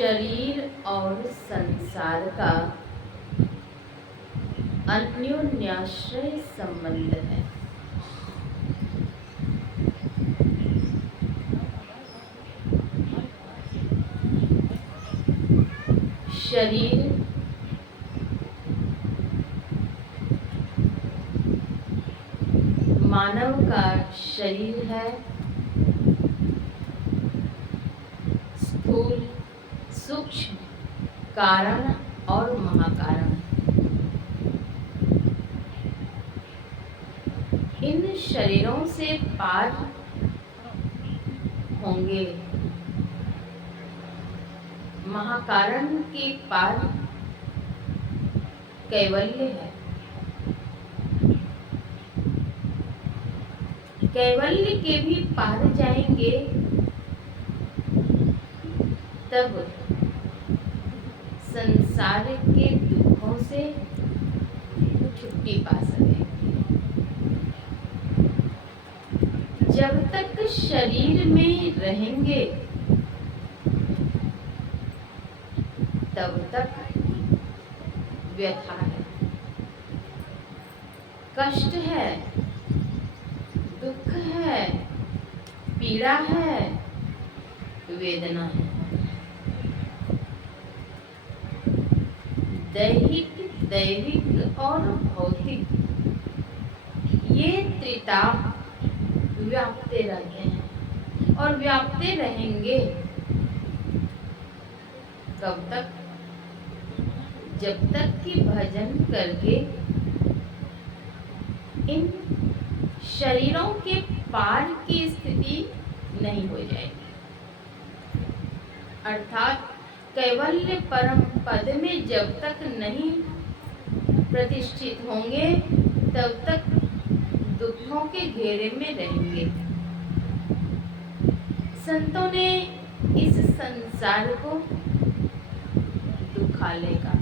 शरीर और संसार का अन्योन्याश्रय संबंध है। शरीर मानव का शरीर है, स्थूल, सूक्ष्म, कारण और महाकारण। इन शरीरों से पार होंगे। महाकारण के पार कैवल्य है। कैवल्य के भी पार जाएंगे तब संसार के दुखों से छुट्टी पा सकेंगे। जब तक शरीर में रहेंगे तब तक व्यथा है, कष्ट है, दुख है, पीड़ा है, वेदना है। दैहिक, दैविक और भौतिक ये त्रिताप व्यापते रहते हैं और व्यापते रहेंगे। कब तक? जब तक कि भजन करके इन शरीरों के पार की स्थिति नहीं हो जाएगी। अर्थात कैवल्य परम पद में जब तक नहीं प्रतिष्ठित होंगे तब तक दुखों के घेरे में रहेंगे। संतों ने इस संसार को दुखालय का,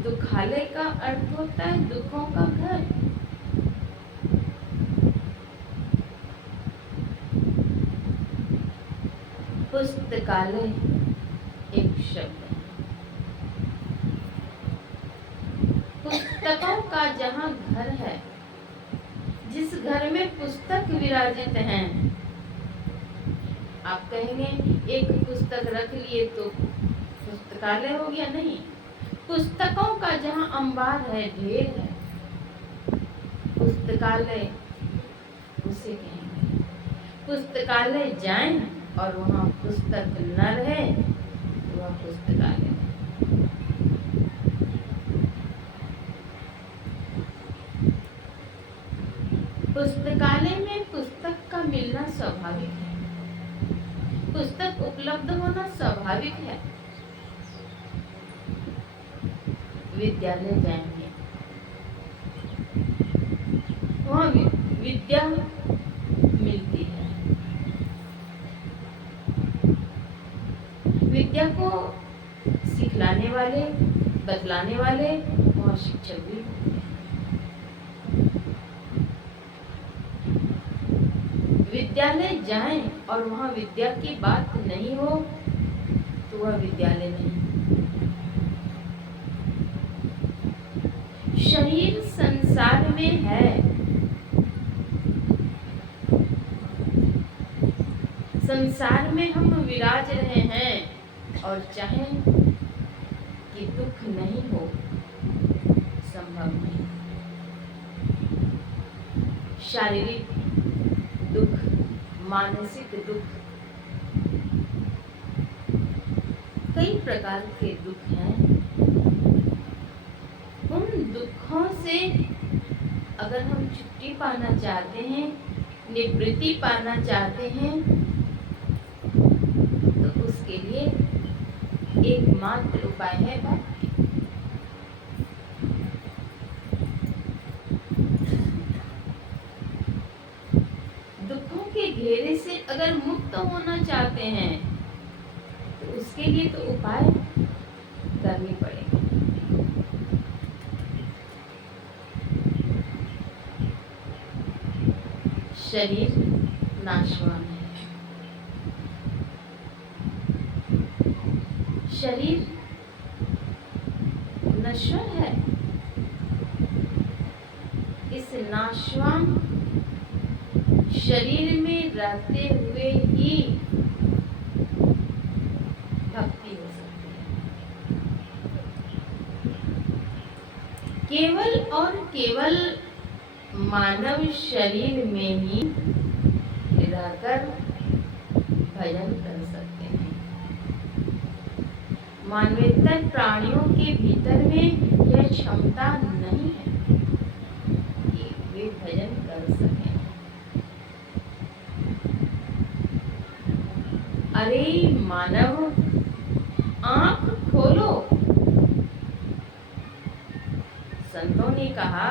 दुखालय का अर्थ होता है दुखों का घर। पुस्तकालय एक शब्द है। पुस्तकों का जहाँ घर है, जिस घर में पुस्तक विराजित हैं, आप कहेंगे एक पुस्तक रख लिए तो पुस्तकालय हो गया। नहीं, पुस्तकों का जहाँ अंबार है, ढेर है, पुस्तकालय उसे कहेंगे। पुस्तकालय जाएं और वहाँ पुस्तक न रहे तो वह पुस्तकालय। पुस्तकालय में पुस्तक का मिलना स्वाभाविक है, पुस्तक उपलब्ध होना स्वाभाविक है। विद्यालय जाएंगे, वहाँ विद्या मिलती है। विद्या को सिखलाने वाले, बतलाने वाले वहाँ शिक्षक भी होते हैं। विद्यालय जाएं और वहाँ विद्या की बात नहीं हो तो वह विद्यालय नहीं। शरीर संसार में है, संसार में हम विराज रहे हैं और चाहें कि दुख नहीं हो, संभव नहीं। शारीरिक दुख, मानसिक दुख, कई प्रकार के दुख हैं। उन दुखों से अगर हम छुट्टी पाना चाहते हैं, निवृत्ति पाना चाहते हैं, तो उसके लिए एकमात्र उपाय है भक्ति। दुखों के घेरे से अगर मुक्त होना चाहते हैं तो उसके लिए तो उपाय करनी पड़ेगी। शरीर नाशवान है, शरीर नश्वर है। इस नाशवान शरीर में रहते हुए ही भक्ति हो सकती है। केवल और केवल मानव शरीर में ही रहकर भजन कर सकते हैं। मानवेतर प्राणियों के भीतर में यह क्षमता नहीं है कि वे भजन कर सकें। अरे मानव, आंख खोलो। संतों ने कहा,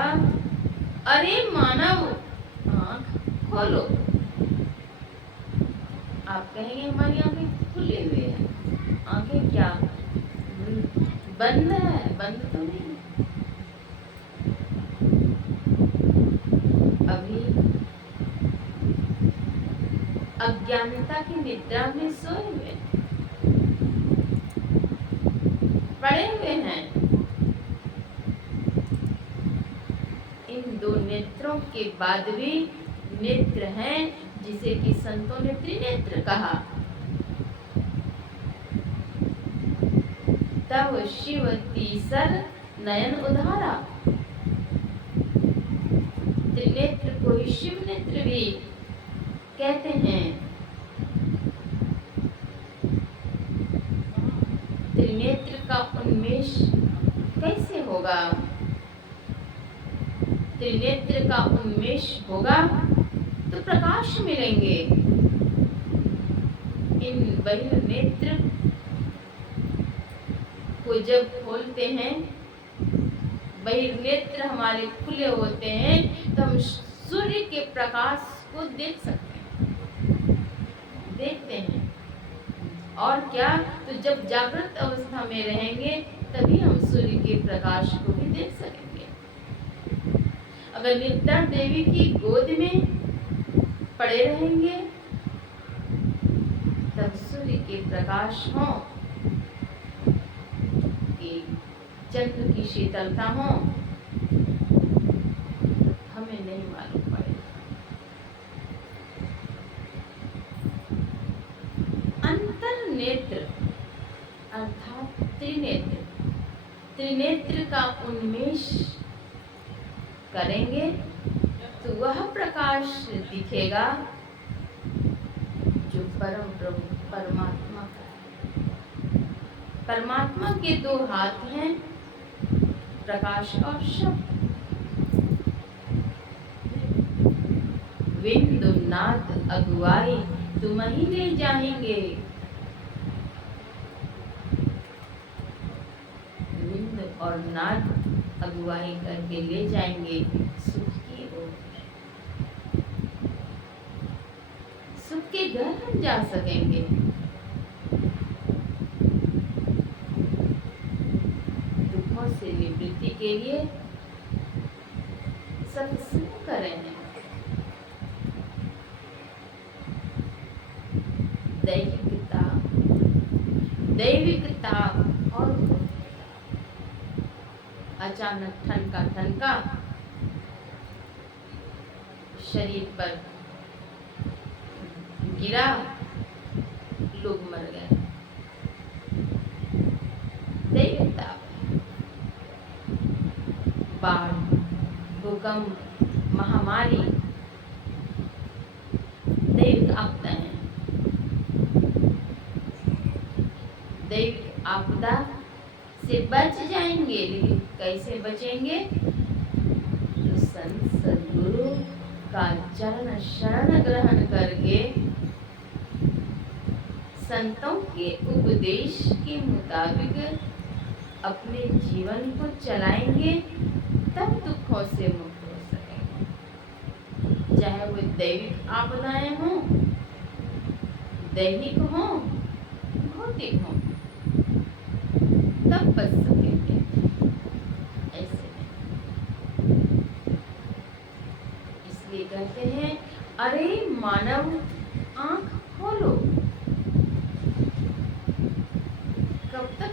अरे मानव, आंख खोलो। आप कहेंगे हमारी आंखें खुली हुई है। आंखें क्या बंद है? बंद तो नहीं। अभी अज्ञानता की निद्रा में सोए हुए पड़े हुए हैं। इन दो नेत्रों के बाद भी नेत्र हैं, जिसे कि संतों ने त्रिनेत्र कहा। तब शिव तीसर नयन उधारा। त्रिनेत्र को ही शिव नेत्र भी कहते हैं। त्रिनेत्र का उन्मेष कैसे होगा? त्रिनेत्र का उन्मेष होगा तो प्रकाश मिलेंगे। इन बहिर नेत्र को जब खोलते हैं, बहिर नेत्र हमारे खुले होते हैं, तो हम सूर्य के प्रकाश को देख सकते हैं, देखते हैं। और क्या, तो जब जागृत अवस्था में रहेंगे तभी हम सूर्य के प्रकाश को भी देख सकेंगे। अगर निद्रा देवी की गोद में पड़े रहेंगे तब सूर्य के प्रकाश हो कि चंद्र की शीतलता हो, हमें नहीं मालूम पड़ेगा। अंतर नेत्र अर्थात त्रिनेत्र, त्रिनेत्र का उन्मेष करेंगे तो वह प्रकाश दिखेगा जो परम प्रभु परमात्मा का है। परमात्मा के दो हाथ हैं, प्रकाश और शब्द। विंदु नाद अगुवाई तुम ही ले जाएंगे। विंद और नाद अगुवाई करके ले जाएंगे सुख की ओर। सुख के घर हम जा सकेंगे। दुखों से निवृत्ति के लिए सत्संग करें। दैविकता और अचानक ठनका शरीर पर गिरा, लोग मर गए। दैविकता, बाढ़, भूकंप, महामारी दैविक आपदा है। दैविक आपदा से बच जाएंगे, लेकिन कैसे बचेंगे? तो संत सद्गुरु का चरण शरण ग्रहण करके संतों के उपदेश के मुताबिक अपने जीवन को चलाएंगे, तब दुखों से मुक्त हो सकेंगे। चाहे वो दैविक आपदाएं हों, दैहिक हों, भौतिक हों, तब बच सकेंगे। ऐसे में इसलिए कहते हैं, अरे मानव आंख खोलो। कब तक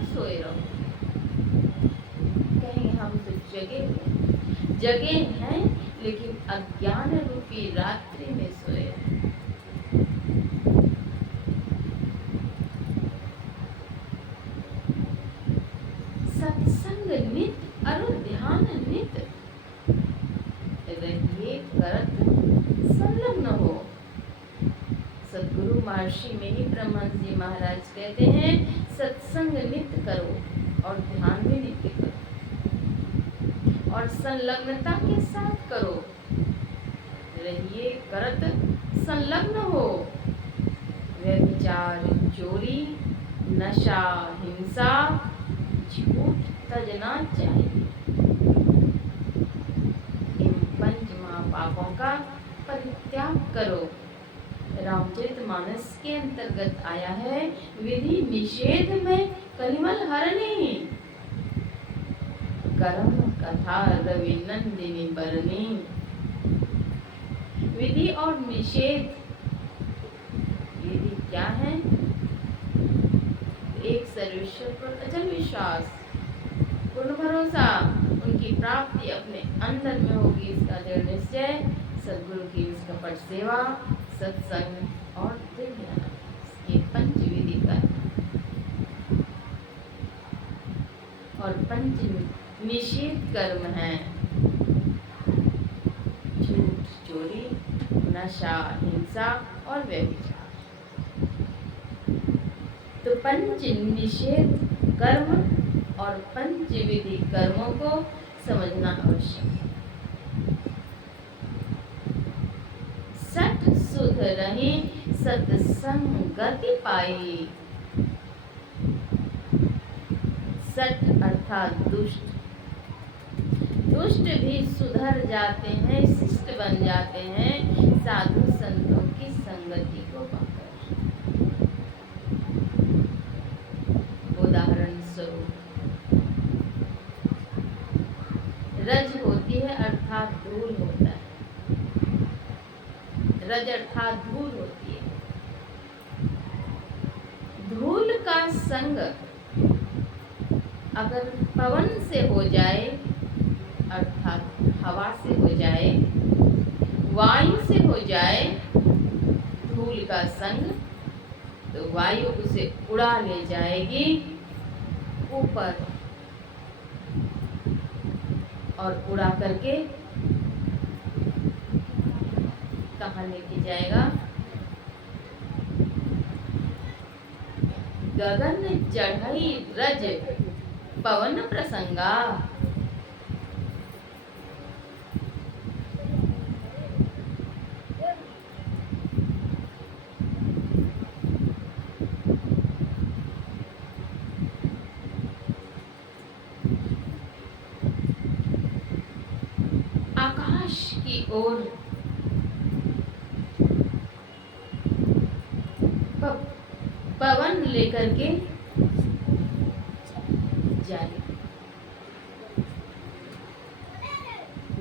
जगे हैं लेकिन अज्ञान रूपी रात्रि में सोए हैं। सत्संग नित और ध्यान नित रहिए करत संलग्न हो। सदगुरु महर्षि में ही ब्रह्मन जी महाराज कहते हैं सत्संग नित्य करो और ध्यान भी नित्य करो और संलग्नता के साथ करो। रहिए करत संलग्न हो। व्यभिचार, चोरी, नशा, हिंसा, झूठ तजना चाहिए। इन पंच महापापों का परित्याग करो। रामचरितमानस के अंतर्गत आया है विधि निषेध में कलिमल हरणी। करम कथा रवि नंदिनी बरनी। विधि और निषेध, विधि क्या है? एक सर्वेश्वर पर अचल विश्वास, पूर्ण भरोसा, उनकी प्राप्ति अपने अंदर में होगी इसका दृढ़ निश्चय, सद्गुरु की निष्कपट सेवा, सत्संग और दिव्य ये पंच विधि का और पंच निषेध कर्म है झूठ, चोरी, नशा, हिंसा और व्यभिचार। तो पंच निषेध कर्म और पंच विधि कर्मों को समझना आवश्यक है। सठ सुध रही सत्संगति पाई। सठ अर्थात दुष्ट, दुष्ट भी सुधर जाते हैं, शिष्ट बन जाते हैं साधु संतों की संगति को पाकर। उदाहरण स्वरूप रज होती है अर्थात धूल होता है। रज अर्थात धूल होती है। धूल का संग अगर पवन से हो जाए अर्थात हवा से हो जाए, वायु से हो जाए धूल का संग, तो वायु उसे उड़ा ले जाएगी ऊपर और उड़ा करके कहाँ लेके जाएगा? गगन चढ़ई रज पवन प्रसंगा। आकाश की ओर पवन लेकर के जाए,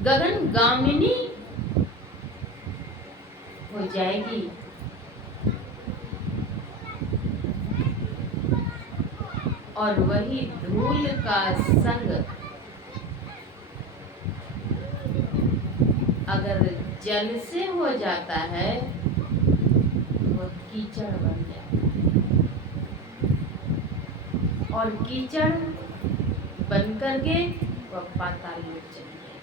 गगन गामिनी हो जाएगी। और वही धूल का संग अगर जल से हो जाता है वो कीचड़ बन जाता है और कीचड़ बन करके वह पाताल में चली जाए।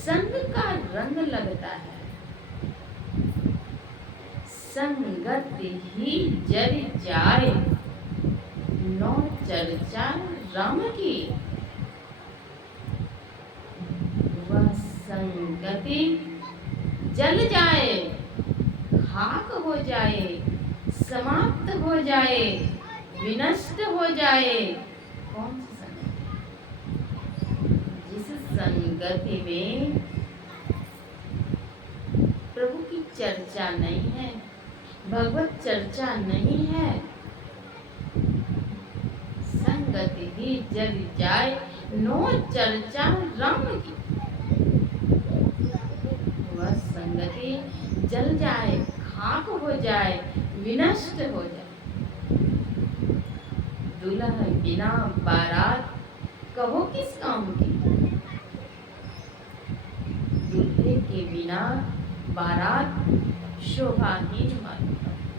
संग का रंग लगता है, संगत ही जल जाए, नौ चर्चा राम की। वह संगति जल जाए, खाक हो जाए, समाप्त हो जाए, विनष्ट हो जाए। कौन सी संगति? जिस संगति में प्रभु की चर्चा नहीं है, भगवत चर्चा नहीं है, संगति ही जल जाए, नो चर्चा राम की। वह संगति जल जाए, खाक हो जाए, विनष्ट हो जाए। दुल्हा बिना बारात कहो किस काम की। दूल्हे के बिना बारात शोभाहीन मालूम पड़ती,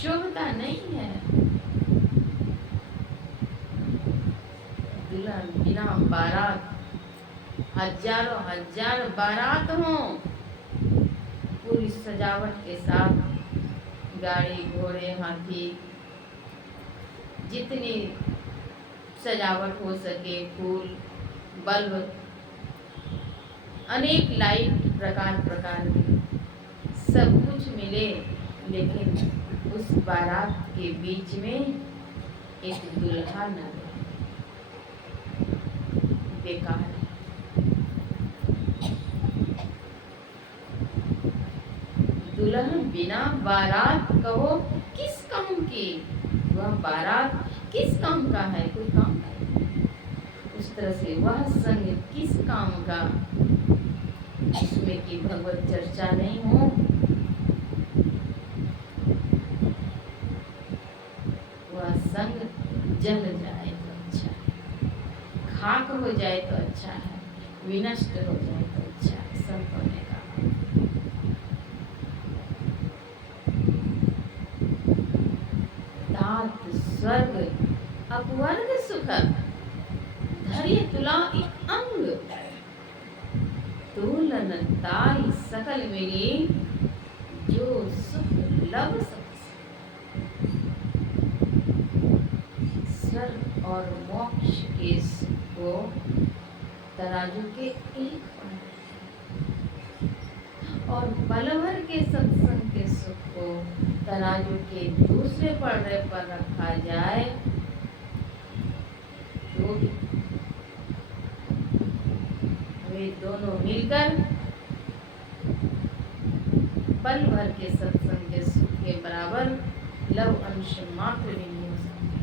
शोभता नहीं है। दुल्हन बिना बारात, हजारों हजार बारात हो, पूरी सजावट के साथ, गाड़ी घोड़े हाथी, जितनी सजावट हो सके, फूल बल्ब, अनेक लाइट प्रकार प्रकार की, सब कुछ मिले, लेकिन उस बारात के बीच में एक दुल्हा न रहे, बेकार है। दुल्हन बिना बारात कहो किस काम की। वह बारात किस काम का है, कोई काम नहीं। उस तरह से वह संग किस काम का, जिसमें कि भगवत चर्चा नहीं हो, वह संग जल जाए तो अच्छा है, खाक हो जाए तो अच्छा है, विनष्ट हो जाए तो अच्छा है। संतों ने कहा तात स्वर्ग अपवर्ग सुख, धैर्य तुला एक अंग, तूलन ताई सकल मिली, जो सुख लव सब। स्वर्ग और मोक्ष के सुख को तराजू के एक पन्ने और पल भर के सत्संग के सुख को तराजू के दूसरे पन्ने पर रखा जाए तो वे दोनों मिलकर पल भर के सत्संग के सुख के बराबर लव अंश मात्र भी नहीं हो सकते।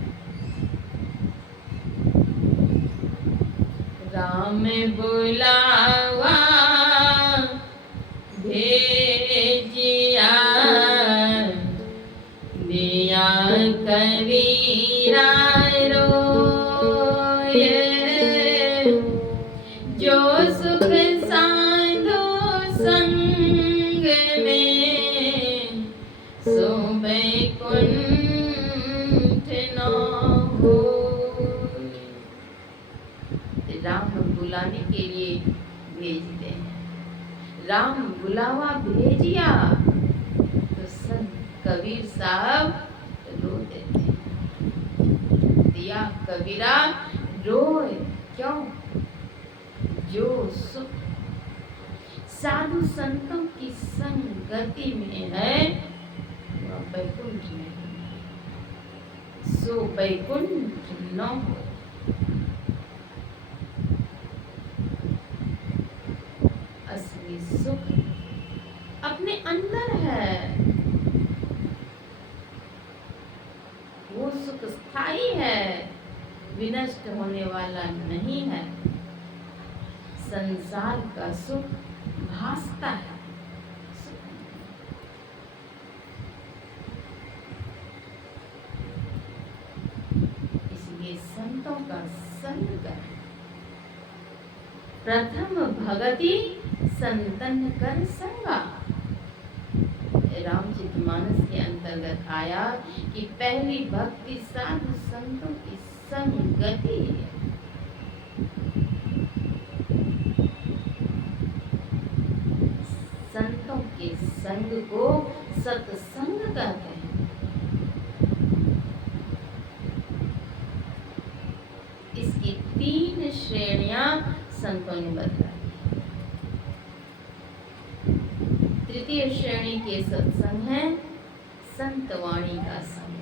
राम बुलावा भेजिया, दिया कबीरा रोए, जो सुख साधु संग में, सो बैकुंठ न होए। राम बुलाने के लिए भेजते हैं, राम बुलावा भेजिया तो संत कबीर साहब रो देते हैं। दिया कबीरा रोए क्यों, जो सुख साधु संतों की संगति में है वह बैकुंठ नहीं, सो बैकुंठ न हो। असली सुख अपने अंदर है, वो सुख स्थायी है, विनष्ट होने वाला नहीं है। संसार का सुख भासता है, इसलिए संतों का संग करें। प्रथम भगति संतन कर संगा। रामचरितमानस के अंतर्गत आया कि पहली भक्ति साधु संतों की संगति है। संतों के संग को सत्संग कहते हैं। इसकी 3 श्रेणियां संतों ने बताई। तृतीय श्रेणी के सत्संग है संत वाणी का संग।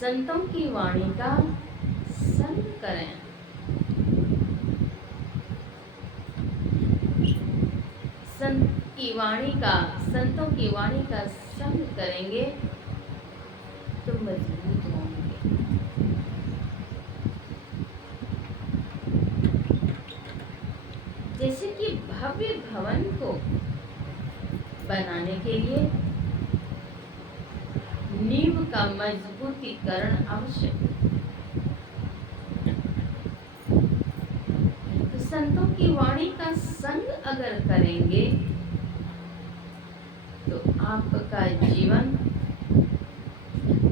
संतों की वाणी का संग करें। संतों की वाणी का संग करेंगे तो मजबूत होंगे। जैसे कि भव्य भवन को बनाने के लिए नींव का मजबूतीकरण आवश्यक है। संतों की वाणी का संग अगर करेंगे तो आपका जीवन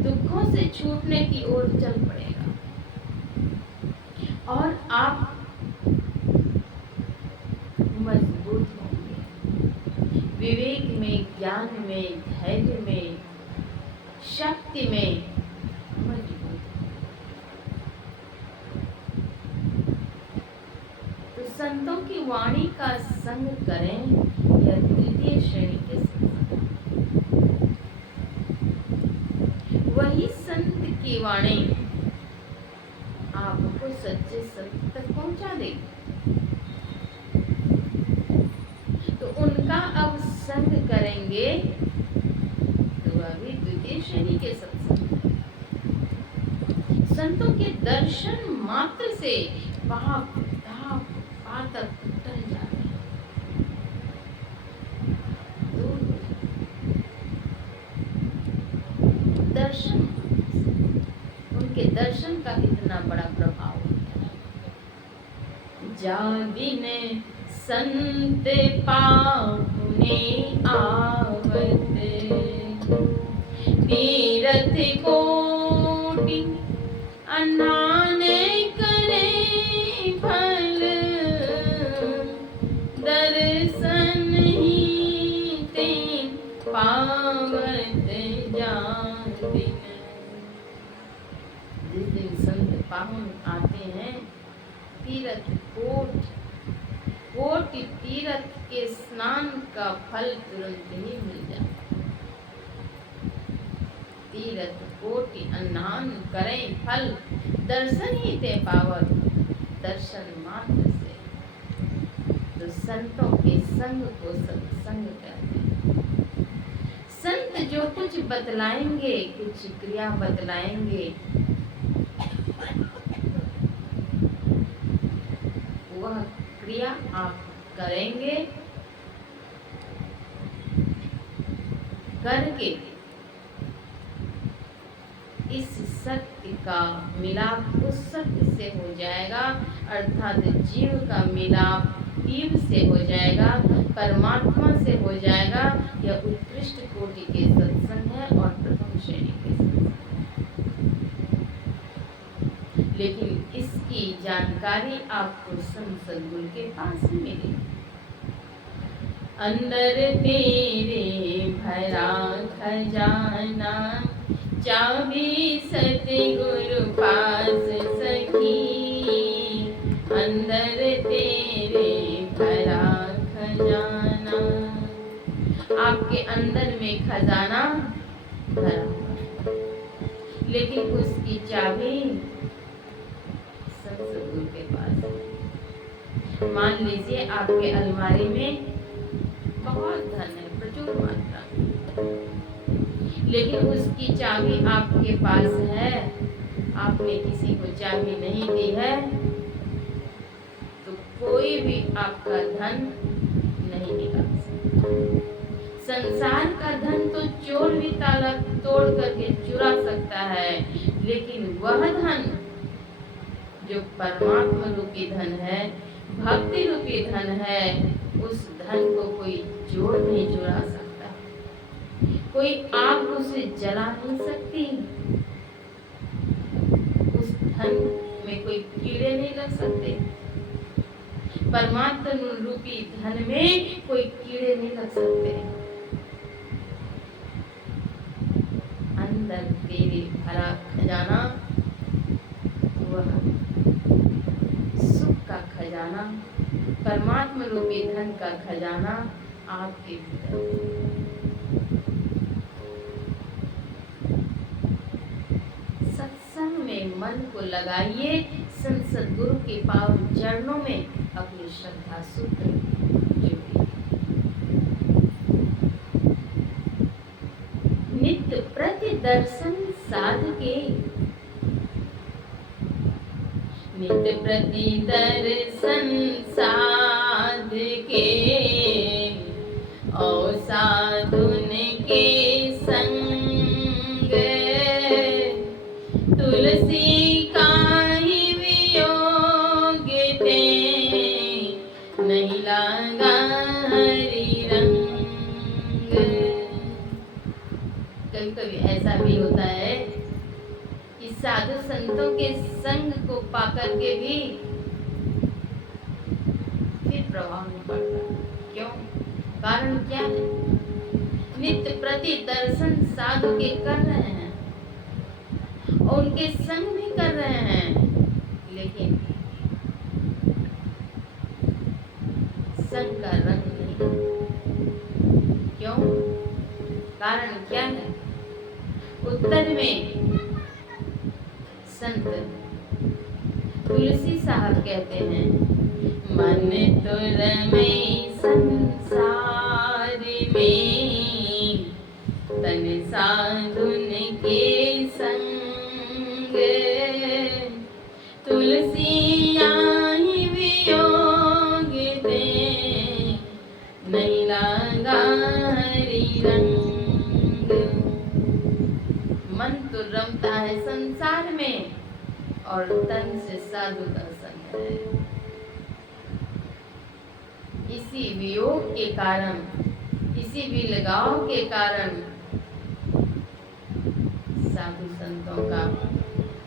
दुखों से छूटने की ओर चल पड़ेगा और आप मजबूत होंगे, विवेक में, ज्ञान में, धैर्य में, शक्ति में मजबूत। तो संतों की वाणी का संग करें, यह तृतीय श्रेणी के संत। वही संत की वाणी आपको सच्चे सत्य तक पहुंचा देगी। तो उनका अब संग करेंगे तो अभी द्वितीय श्रेणी के सत्संग। संतों के दर्शन मात्र से पाप ताप पातक टल जाते हैं। दर्शन, उनके दर्शन का कितना बड़ा प्रभाव होता है। जा दिन संत पाहुने आवत, तीरथ कोटि अनान करे फल, दर्शन ही ते पावत जान दिन। जिस दिन संत पाहुन आते हैं, तीरथ कोटि तीरथ के स्नान का फल तुरंत ही मिल जाता। तीरथ कोटि अनान करें फल, दर्शन ही ते पावत, दर्शन मात्र से। तो संतों के संग को सत्संग कहते हैं। संत जो कुछ बतलाएंगे, कुछ क्रिया बतलाएंगे, वह क्रिया आप करेंगे, करके इस सत्य का मिलाप उस सत्य से हो जाएगा, अर्थात जीव का मिलाप जीव से हो जाएगा, परमात्मा से हो जाएगा। यह उत्कृष्ट कोटि के सत्संग है और प्रथम श्रेणी के सत्संग है। लेकिन इसकी जानकारी आपको संत सद्गुरु के पास ही मिलेगी। अंदर तेरे भरा खजाना, चाबी सतगुरु पास सखी। अंदर तेरे भरा खजाना, आपके अंदर में खजाना भरा हुआ, लेकिन उसकी चाबी सतगुरु के पास है। मान लीजिए आपके अलमारी में बहुत धन है, प्रचुर मात्रा में, लेकिन उसकी चाबी आपके पास है, आपने किसी को चाबी नहीं दी है, तो कोई भी आपका धन नहीं निकाल सकता। संसार का धन तो चोर भी ताला तोड़ करके चुरा सकता है, लेकिन वह धन जो परमात्मा रूपी धन है, भक्ति रूपी धन है, उस धन को कोई चोर नहीं चुरा सकता, कोई आग उसे जला नहीं सकती, उस धन में कोई कीड़े नहीं लग सकते। परमात्मा रूपी धन में कोई कीड़े नहीं लग सकते। अंदर तेरे भरा खजाना, वह सुख का खजाना, परमात्मा रूपी धन का खजाना आपके भीतर। सत्संग में मन को लगाइए, संत सद्गुरु के पावन चरणों में अपनी श्रद्धा सूत्र जोड़िए। नित्य प्रति दर्शन साधके, नित्य प्रति दर्शन साधके, और साधुन के संग, तुलसी का ही वियोग ते लागा हरि रंग। कभी कभी ऐसा भी होता है कि साधु संतों के संग को पाकर के भी फिर प्रभाव नहीं पड़ता। क्यों? कारण क्या है? नित्य प्रति दर्शन साधु के कर रहे हैं और उनके संग भी कर रहे हैं, लेकिन संग का रंग नहीं। क्यों? कारण क्या है? उत्तर में संत तुलसी साहब कहते हैं, मन तो रमे संसार में, तन साधुन के संग, तुलसी आई वियोग दे, नहीं लागा हरि रंग। मन तो रमता है संसार में और तन से साधु का संग है। इसी वियोग के कारण, इसी भी लगाव के कारण साधु संतों का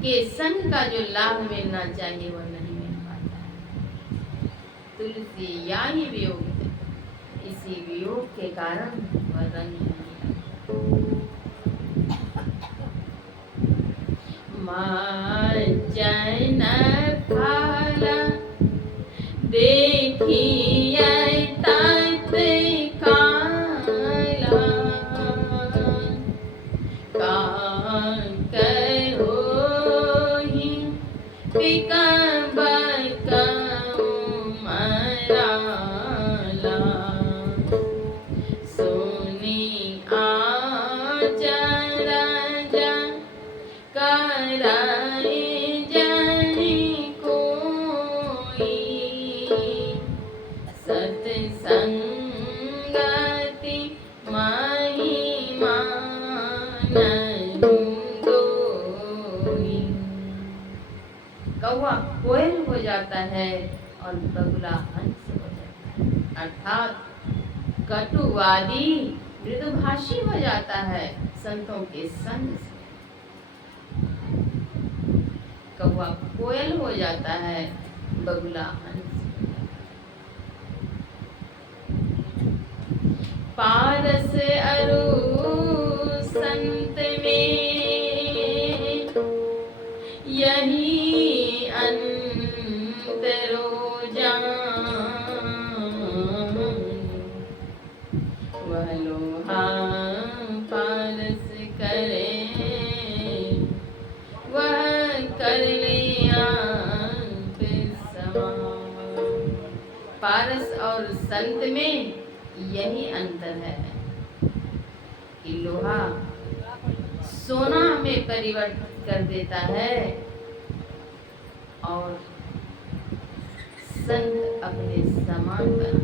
के संग का जो लाभ मिलना चाहिए वह नहीं मिल पाता है। तुलसी या ही वियोग, इसी वियोग के कारण वह रंग नहीं। मार्जन फाला देखी तत्काला, कहोहि पिकबक मराला, सुनी आचरज कराए जनि कोई, सत्संगति महिमा नंदोई। कौवा कोयल हो जाता है और बगुला हंस हो जाता है, अर्थात कटुवादी मृदुभाषी हो जाता है संतों के संग से। कौवा कोयल हो जाता है, बगुला हंस। पारस अरु संत में यही अंतरो जान, वह लोहा पारस करे, वह कर ले आप समान। पारस और संत में यही अंतर है कि लोहा सोना में परिवर्तित कर देता है और संत अपने समान बना